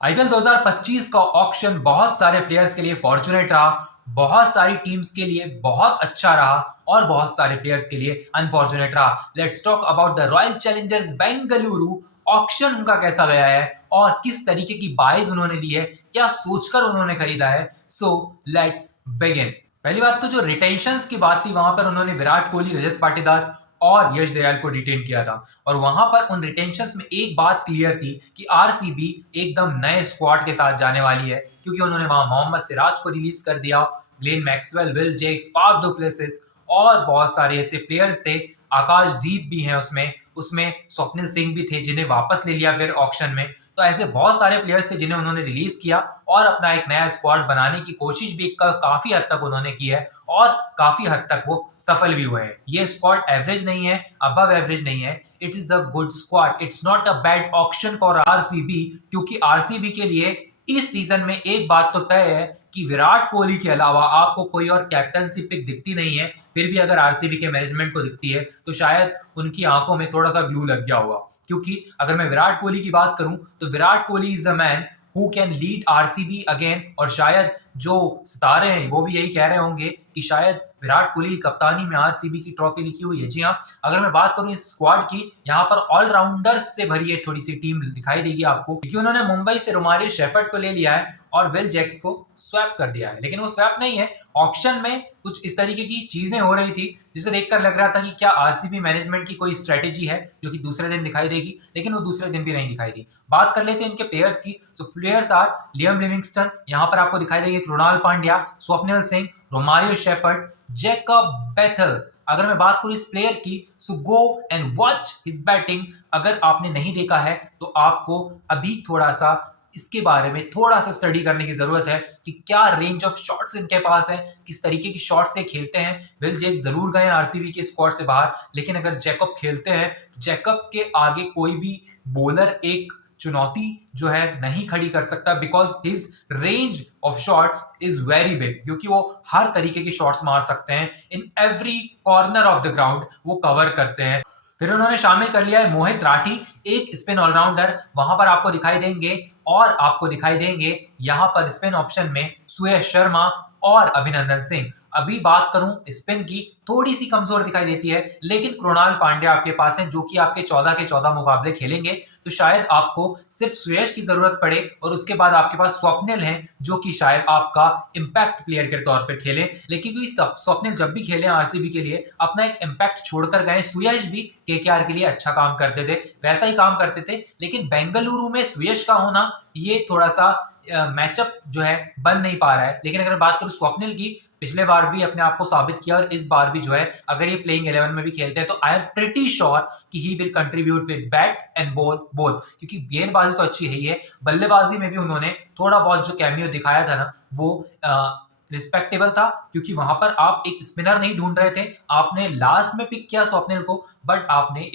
IPL 2025 का auction बहुत सारे प्लेयर्स के लिए फॉर्चुनेट रहा, बहुत सारी टीम्स के लिए बहुत अच्छा रहा और बहुत सारे प्लेयर्स के लिए अनफॉर्चुनेट रहा। Let's talk about the royal Challengers Bengaluru. Auction उनका कैसा गया है और किस तरीके की बाइज उन्होंने ली है, क्या सोचकर उन्होंने खरीदा है। So let's begin. पहली बात तो जो रिटेंशंस की बात थी, वहां पर उन्होंने विराट कोहली, रजत पाटीदार और यश दयाल को रिटेन किया था। और वहां पर उन रिटेंशंस में एक बात क्लियर थी कि आरसीबी एकदम नए स्क्वाड के साथ जाने वाली है, क्योंकि उन्होंने वहां मोहम्मद सिराज को रिलीज कर दिया, Glenn Maxwell, Will Jacks, Faf du Plessis और बहुत सारे ऐसे प्लेयर्स थे। आकाशदीप भी हैं उसमें उसमें स्वप्निल सिंह भी थे जिन्हें वापस ले लिया फिर ऑक्शन में। तो ऐसे बहुत सारे प्लेयर्स थे जिन्हें उन्होंने रिलीज किया और अपना एक नया स्क्वाड बनाने की कोशिश भी काफी हद तक उन्होंने की है और काफी हद तक वो सफल भी हुए हैं। ये स्क्वाड एवरेज नहीं है, अबव एवरेज नहीं है, it is a good squad. It's not a bad option for RCB, क्योंकि आरसीबी के लिए इस सीजन में एक बात तो तय है कि विराट कोहली के अलावा आपको कोई और कैप्टनसी पिक दिखती नहीं है। फिर भी अगर आरसीबी के मैनेजमेंट को दिखती है तो शायद उनकी आंखों में थोड़ा सा ग्लू लग गया होगा, क्योंकि अगर मैं विराट कोहली की बात करूं तो Virat Kohli is a man who can lead RCB again. और शायद जो सितारे हैं वो भी यही कह रहे होंगे कि शायद विराट कोहली की कप्तानी में आरसीबी की ट्रॉफी लिखी हुई है। जी हाँ, अगर मैं बात करूं इस स्क्वाड की, यहाँ पर ऑलराउंडर्स से भरी एक थोड़ी सी टीम दिखाई देगी आपको, क्योंकि उन्होंने मुंबई से रोमारियो शेफर्ड को ले लिया है और विल जैक्स को स्वैप कर दिया है। लेकिन वो स्वैप नहीं है, ऑक्शन में कुछ इस तरीके की चीजें हो रही थी जिसे देखकर लग रहा था कि क्या आरसीबी मैनेजमेंट की कोई स्ट्रेटेजी है जो कि दूसरे दिन दिखाई देगी, लेकिन वो दूसरे दिन भी नहीं दिखाई दी। बात कर लेते हैं इनके प्लेयर्स की। तो प्लेयर्स आर लियम लिविंगस्टन, यहाँ पर आपको दिखाई देंगे Krunal Pandya, Swapnil Singh, Romario Shepherd, Jacob Bethell. अगर मैं बात करूं इस प्लेयर की, so go and watch his batting. अगर आपने नहीं देखा है तो आपको अभी थोड़ा सा इसके बारे में थोड़ा सा स्टडी करने की जरूरत है कि क्या रेंज ऑफ शॉट्स इनके पास है, किस तरीके की शॉट्स से खेलते हैं। विल जेक जरूर गए आरसीबी के स्क्वाड से बाहर, लेकिन अगर जैकब खेलते हैं, जैकब के आगे कोई भी बॉलर एक चुनौती जो है नहीं खड़ी कर सकता, because his range of shots is very big, क्योंकि वो हर तरीके के शॉट्स मार सकते हैं। In every corner of the ground वो कवर करते हैं। फिर उन्होंने शामिल कर लिया है मोहित राठी, एक स्पिन ऑलराउंडर, वहां पर आपको दिखाई देंगे। और आपको दिखाई देंगे यहाँ पर स्पिन ऑप्शन में सुयश शर्मा और अभिनंदन सिंह। अभी बात करूं स्पिन की, थोड़ी सी कमजोर दिखाई देती है, लेकिन कृणाल पांड्या आपके पास हैं जो कि आपके 14 के 14 मुकाबले खेलेंगे। तो शायद आपको सिर्फ सुयश की जरूरत पड़े और उसके बाद आपके पास स्वप्निल हैं जो कि शायद आपका इंपैक्ट प्लेयर के तौर पर खेले। लेकिन क्योंकि स्वप्निल जब भी खेले आरसीबी के लिए अपना एक इंपैक्ट छोड़कर गए, सुयश भी केकेआर के लिए अच्छा काम करते थे, वैसा ही काम करते थे। लेकिन बेंगलुरु में सुयश का होना ये थोड़ा सा मैचअप जो है बन नहीं पा रहा है। लेकिन अगर बात करूं स्वप्निल की, पिछले बार भी अपने आप को साबित किया और इस बार भी जो है अगर ये प्लेइंग 11 में भी खेलते हैं तो आई एम प्रिटी श्योर कि he will contribute with bat and ball both, क्योंकि गेंदबाजी तो अच्छी है ही है, बल्लेबाजी में भी उन्होंने थोड़ा बहुत जो कैमियो दिखाया था ना वो रिस्पेक्टेबल था, क्योंकि वहां पर आप एक स्पिनर नहीं ढूंढ रहे थे, आपने लास्ट में पिक किया स्वप्निल को, बट आपने।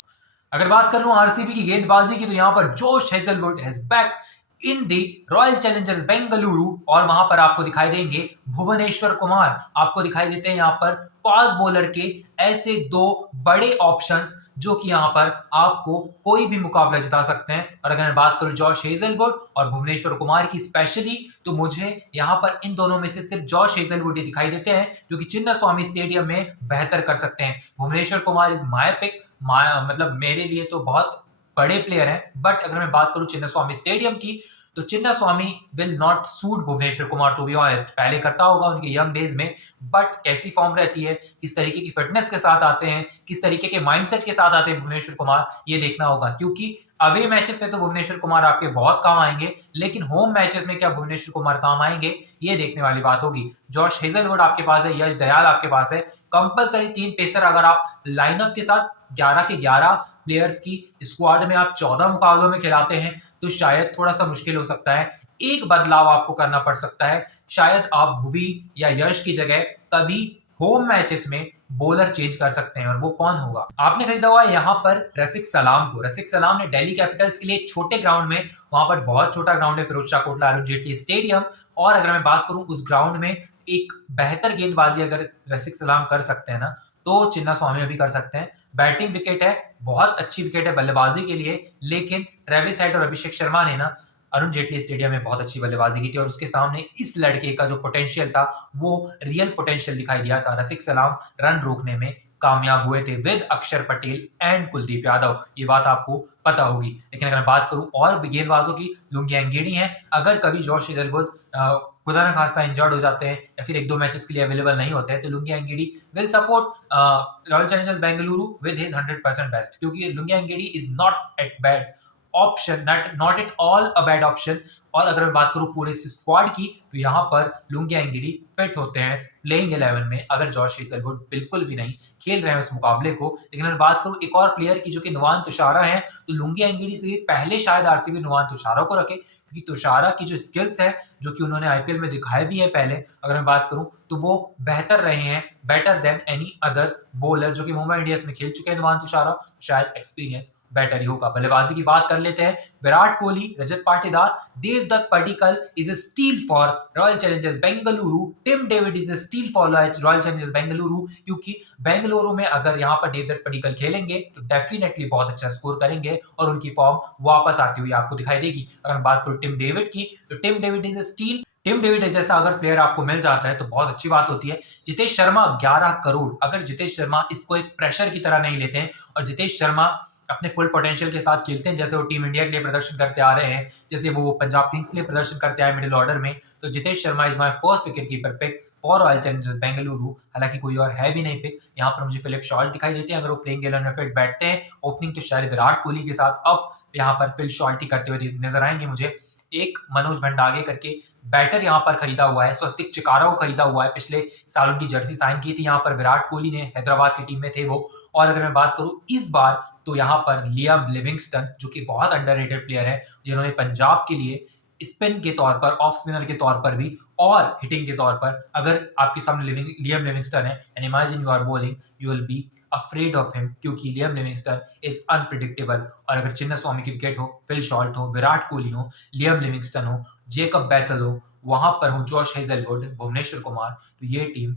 अगर बात कर लूं आरसीबी की गेंदबाजी की, तो यहां पर Josh Hazlewood has back in the royal Challengers Bengaluru. और वहां पर आपको दिखाई देंगे भुवनेश्वर कुमार, आपको दिखाई देते हैं यहाँ पर फास्ट बॉलर के ऐसे दो बड़े ऑप्शंस जो कि यहाँ पर आपको कोई भी मुकाबला जिता सकते हैं। और अगर मैं बात करूं जॉश हेजलवुड और भुवनेश्वर कुमार की स्पेशली, तो मुझे यहाँ पर इन दोनों में से सिर्फ जॉश हेजलवुड ही दिखाई देते हैं जो कि चिन्नास्वामी स्टेडियम में बेहतर कर सकते हैं। Bhuvneshwar Kumar is my pick, मतलब मेरे लिए तो बहुत बड़े प्लेयर हैं, बट अगर मैं बात करूं चिन्नास्वामी स्टेडियम की, तो Chinnaswamy will not suit Bhuvneshwar Kumar to be honest. पहले करता होगा उनके यंग डेज में, बट कैसी फॉर्म रहती है, किस तरीके की फिटनेस के साथ आते हैं, किस तरीके के माइंडसेट के साथ आते हैं भुवनेश्वर कुमार, ये देखना होगा। क्योंकि अवे मैचेस में तो भुवनेश्वर कुमार आपके बहुत काम आएंगे, लेकिन होम मैचेस में क्या भुवनेश्वर कुमार काम आएंगे, ये देखने वाली बात होगी। जॉश हेजलवुड आपके पास है, यश दयाल आपके पास है, कंपलसरी 3 पेसर। अगर आप लाइनअप के साथ 11 के 11 प्लेयर्स की स्क्वाड में आप 14 मुकाबलों में खिलाते हैं तो शायद थोड़ा सा मुश्किल हो सकता है। एक बदलाव आपको करना पड़ सकता है, शायद आप भुवी या यश की जगह कभी होम मैचेस में बॉलर चेंज कर सकते हैं। और वो कौन होगा? आपने खरीदा हुआ है यहाँ पर रसिक सलाम को। रसिक सलाम ने दिल्ली कैपिटल्स के लिए एक छोटे ग्राउंड में, वहां पर बहुत छोटा ग्राउंड है, फिरोज शाह कोटला अरुण जेटली स्टेडियम, और अगर मैं बात करूं उस ग्राउंड में एक बेहतर गेंदबाजी अगर रसिक सलाम कर सकते हैं ना, तो चिन्नास्वामी भी कर सकते हैं। बैटिंग विकेट है, बहुत अच्छी विकेट है बल्लेबाजी के लिए, लेकिन ट्रेविस हेड और अभिषेक शर्मा ने ना अरुण जेटली स्टेडियम में बहुत अच्छी बल्लेबाजी की थी और उसके सामने इस लड़के का जो पोटेंशियल था वो रियल पोटेंशियल दिखाई दिया था। रसिक सलाम रन रोकने में कामयाब हुए थे विद अक्षर पटेल एंड कुलदीप यादव, ये बात आपको पता होगी। लेकिन अगर मैं बात करूं और भी गेंदबाजों की, लुंगी एंगेडी हैं। अगर कभी जॉश हेजलवुड खुदा न खास्ता इंजर्ड हो जाते हैं या फिर 1-2 मैचेस के लिए अवेलेबल नहीं होते हैं तो Lungi Ngidi will support Royal Challengers Bengaluru with his 100% best, क्योंकि Lungi Ngidi is not at bad option, not at all a bad option. और अगर मैं बात करूं पूरे स्क्वाड की तो यहाँ पर लुंगी एंगेडी फिट होते हैं प्लेइंग 11 में, अगर जॉश हेजलवुड बिल्कुल भी नहीं खेल रहे हैं उस मुकाबले को। लेकिन अगर बात करूं एक और प्लेयर की जो कि नुवान तुषारा है, तो लुंगी एंगेडी से पहले शायद आरसीबी नुवान तुषारा को रखे, क्योंकि तुषारा की जो स्किल्स है जो कि उन्होंने आईपीएल में दिखाए भी है पहले, अगर मैं बात करूं तो वो बेहतर रहे हैं, better than any other bowler जो कि मुंबई इंडियंस में खेल चुके हैं नुवान तुषारा, शायद एक्सपीरियंस बेटर ही होगा। बल्लेबाजी की बात कर लेते हैं, Virat Kohli, Rajat Patidar, Devdutt Padikkal is a steal for Royal Challengers Bengaluru, Tim David is a steal for Royal Challengers Bengaluru, क्योंकि बेंगलुरु में अगर यहाँ पर देवदत्त पडिक्कल खेलेंगे तो डेफिनेटली बहुत अच्छा स्कोर करेंगे और उनकी फॉर्म वापस आती हुई आपको दिखाई देगी। अगर हम बात करूं टिम डेविड की, तो Tim David is a steal। Tim David जैसा अगर प्लेयर आपको मिल जाता है तो बहुत अच्छी बात होती है। जितेश शर्मा 11 करोड़, अगर जितेश शर्मा इसको एक प्रेशर की तरह नहीं लेते हैं और जितेश शर्मा अपने फुल पोटेंशियल के साथ खेलते हैं, जैसे वो टीम इंडिया के लिए प्रदर्शन करते आ रहे हैं, जैसे वो पंजाब किंग्स के लिए प्रदर्शन करते आए मिडिल ऑर्डर में, तो Jitesh Sharma is my first wicket keeper pick for Royal Challengers Bengaluru. हालांकि कोई और है भी नहीं पिक, यहाँ पर मुझे फिलिप शॉल्ट दिखाई देते हैं। अगर वो प्लेइंग 11 में फिट बैठते हैं ओपनिंग तो शायद विराट कोहली के साथ अब यहाँ पर फिल शॉल्ट ही करते हुए नजर आएंगे मुझे। एक मनोज भंडागे करके बैटर यहाँ पर खरीदा हुआ है, स्वस्तिक चिकारा को खरीदा हुआ है, पिछले साल उनकी जर्सी साइन की थी यहाँ पर विराट कोहली ने, हैदराबाद की टीम में थे वो। और अगर मैं बात करूं इस बार तो यहाँ पर लियाम लिविंगस्टन जो कि बहुत अंडररेटेड प्लेयर है, जिन्होंने पंजाब के लिए स्पिन के तौर पर, ऑफ स्पिनर के तौर पर भी और हिटिंग के तौर पर, अगर आपके सामने लियाम लिविंगस्टन है and imagine you are bowling, you will be afraid of him, क्योंकि लियाम लिविंगस्टन इज अनप्रिडिक्टेबल। और अगर चिन्ना स्वामी की विकेट हो, फिल शॉल्ट हो, विराट कोहली हो, लियाम लिविंगस्टन हो, जेकब बैथल हो, वहां पर हो जॉश हेजलवुड, भुवनेश्वर कुमार, तो ये टीम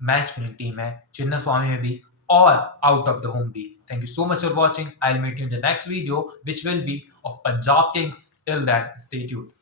मैच विनिंग टीम है, चिन्ना स्वामी में भी और आउट ऑफ द होम भी। Thank you so much for watching. I'll meet you in the next video, which will be of Punjab Kings. Till then, stay tuned.